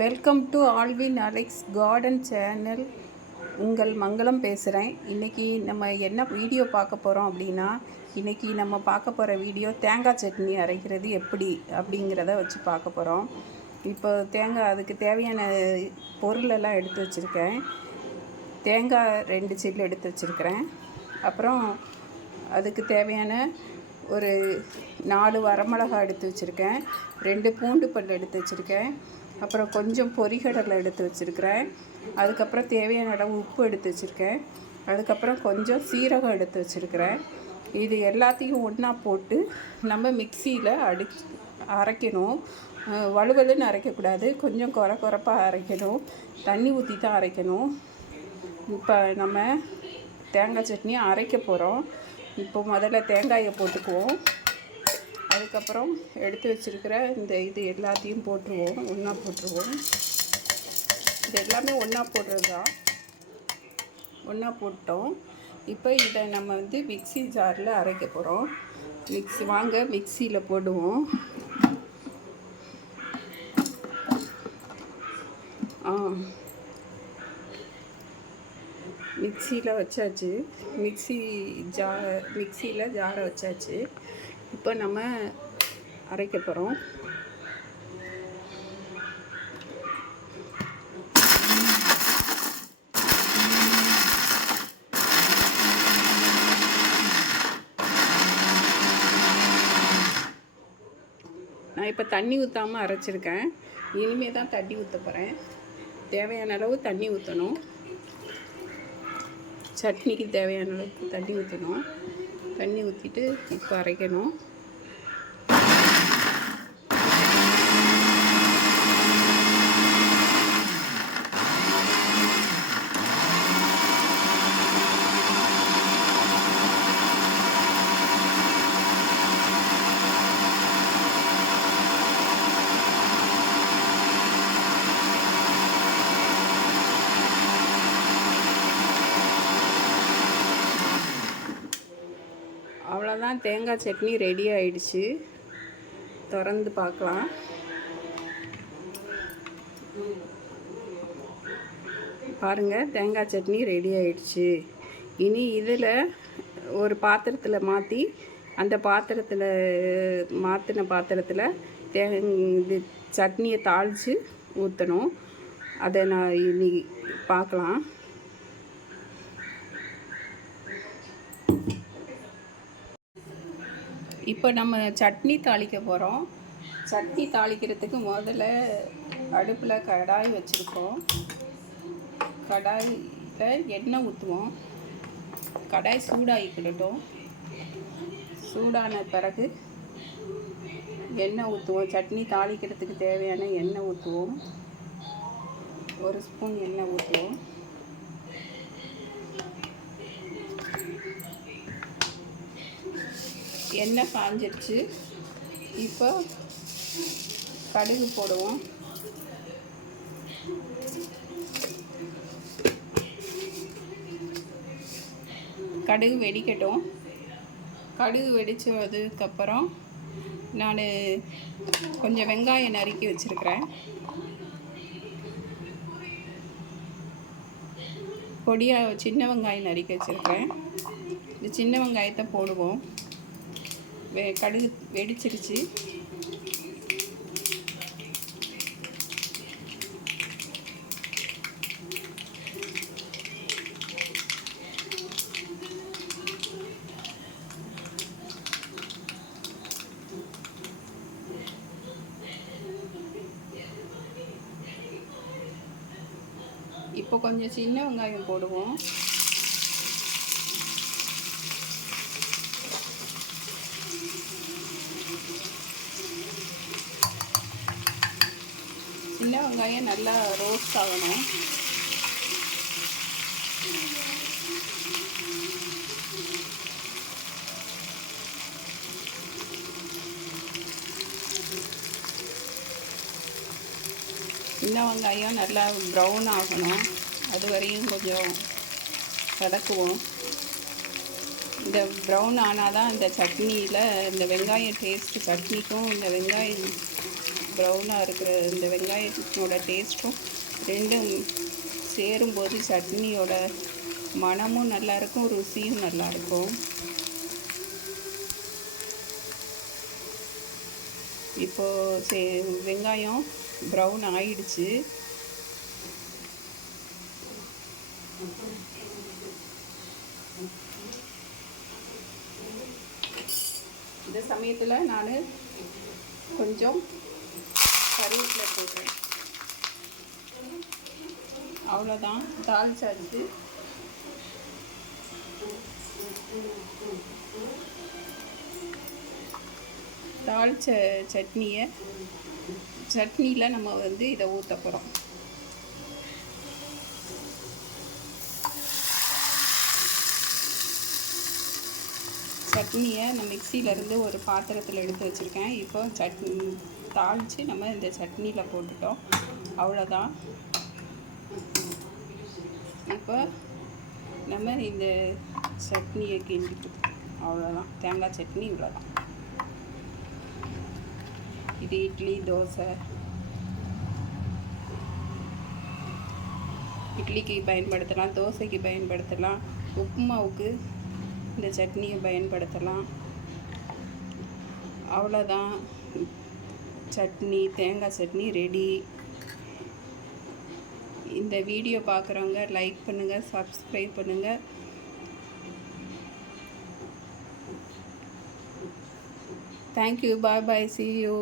Welcome to Alvin Alex garden channel. உங்கள் மங்களம் பேசுகிறேன். இன்றைக்கி நம்ம என்ன வீடியோ பார்க்க போகிறோம் அப்படின்னா, இன்றைக்கி நம்ம பார்க்க போகிற வீடியோ தேங்காய் சட்னி அரைக்கிறது எப்படி அப்படிங்கிறத வச்சு பார்க்க போகிறோம். இப்போ அதுக்கு தேவையான பொருளெல்லாம் எடுத்து வச்சுருக்கேன். தேங்காய் 2 சில்லு எடுத்து வச்சுருக்கிறேன். அப்புறம் அதுக்கு தேவையான ஒரு 4 வரமிளகாய் எடுத்து வச்சுருக்கேன். 2 பூண்டு பல் எடுத்து வச்சுருக்கேன். அப்புறம் கொஞ்சம் பொரிகடலை எடுத்து வச்சுருக்கிறேன். அதுக்கப்புறம் தேவையான அளவு உப்பு எடுத்து வச்சுருக்கேன். அதுக்கப்புறம் கொஞ்சம் சீரகம் எடுத்து வச்சுருக்கிறேன். இது எல்லாத்தையும் ஒன்றா போட்டு நம்ம மிக்சியில் அரைக்கணும். வலுவலுன்னு அரைக்கக்கூடாது, கொஞ்சம் குறப்பாக அரைக்கணும். தண்ணி ஊற்றி தான் அரைக்கணும். இப்போ நம்ம தேங்காய் சட்னி அரைக்க போகிறோம். இப்போ முதல்ல தேங்காயை போட்டுக்குவோம். அதுக்கப்புறம் எடுத்து வச்சுருக்கிற இது எல்லாத்தையும் போட்டுருவோம், ஒன்றா போட்டுருவோம். இது எல்லாமே ஒன்றா போடுறது தான். ஒன்றா போட்டோம். இப்போ இதை நம்ம மிக்சி ஜாரில் அரைக்க போகிறோம். வாங்க மிக்சியில் போடுவோம். மிக்சியில் வச்சாச்சு. மிக்சியில் ஜாரை வச்சாச்சு. இப்போ நம்ம அரைக்க போகிறோம். நான் இப்போ தண்ணி ஊற்றாமல் அரைச்சிருக்கேன். இனிமேல் தான் தண்ணி ஊற்ற போகிறேன். தேவையான அளவு தண்ணி ஊற்றணும். சட்னிக்கு தேவையான அளவுக்கு தண்ணி ஊற்றணும். தண்ணி ஊற்றிட்டு இப்போ அரைக்கணும். அவ்வளோதான், தேங்காய் சட்னி ரெடி ஆயிடுச்சு. திறந்து பார்க்கலாம். பாருங்கள், தேங்காய் சட்னி ரெடி ஆயிடுச்சு. இனி இதில் ஒரு பாத்திரத்தில் மாற்றி, அந்த பாத்திரத்தில் மாற்றின பாத்திரத்தில் இது சட்னியை தாளித்து ஊற்றணும். அதை நான் இனி பார்க்கலாம். இப்போ நம்ம சட்னி தாளிக்க போகிறோம். சட்னி தாளிக்கிறதுக்கு முதல்ல அடுப்பில் கடாய் வச்சுருக்கோம். கடாயில் எண்ணெய் ஊற்றுவோம். கடாய் சூடாகிக்கிடட்டும். சூடான பிறகு எண்ணெய் ஊற்றுவோம். சட்னி தாளிக்கிறதுக்கு தேவையான எண்ணெய் ஊற்றுவோம். 1 ஸ்பூன் எண்ணெய் ஊற்றுவோம். எண்ணெய் காஞ்சிருச்சு. இப்போ கடுகு போடுவோம். கடுகு வெடிக்கட்டும். கடுகு வெடிச்சதுக்கப்புறம் நான் கொஞ்சம் வெங்காயம் நறுக்கி வச்சுருக்கிறேன். பொடியாக சின்ன வெங்காயம் நறுக்கி வச்சுருக்கிறேன். இந்த சின்ன வெங்காயத்தை போடுவோம். கடுகு வெடிச்சிருச்சு. இப்போ கொஞ்சம் சின்ன வெங்காயம் போடுவோம். சின்ன வெங்காயம் நல்லா ரோஸ்ட் ஆகணும். சின்ன வெங்காயம் நல்லா ப்ரௌன் ஆகணும். அது வரையும் கொஞ்சம் வதக்குவோம். இந்த ப்ரௌன் ஆனால் தான் இந்த சட்னியில் இந்த வெங்காயம் டேஸ்ட்டு, சட்னிக்கும் இந்த வெங்காயம் ப்ரௌனாக இருக்கிற இந்த வெங்காயத்தோட டேஸ்ட்டும் ரெண்டும் சேரும்போது சட்னியோட மணமும் நல்லாயிருக்கும், ருசியும் நல்லாயிருக்கும். இப்போது வெங்காயம் ப்ரௌன் ஆயிடுச்சு. இந்த சமயத்தில் நான் கொஞ்சம் கருவேப்பிலை போடுறேன். அவ்வளோதான், தாளிச்சாச்சு. தாளித்த சட்னியில் நம்ம இதை ஊற்ற போகிறோம். சட்னியை நான் மிக்சியிலேருந்து ஒரு பாத்திரத்தில் எடுத்து வச்சுருக்கேன். இப்போ சட்னி தாளித்து நம்ம இந்த சட்னியில் போட்டுட்டோம். அவ்வளோதான். இப்போ நம்ம இந்த சட்னியை கிண்டிட்டு அவ்வளோதான், தேங்காய் சட்னி இவ்வளோதான். இது இட்லி, தோசை, இட்லிக்கு பயன்படுத்தலாம், தோசைக்கு பயன்படுத்தலாம், உப்புமாவுக்கு இந்த சட்னியை பயன்படுத்தலாம். அவ்வளோதான், சட்னி, தேங்காய் சட்னி ரெடி. இந்த வீடியோ பார்க்குறவங்க லைக் பண்ணுங்கள், சப்ஸ்கிரைப் பண்ணுங்கள். Thank you, bye bye, see you.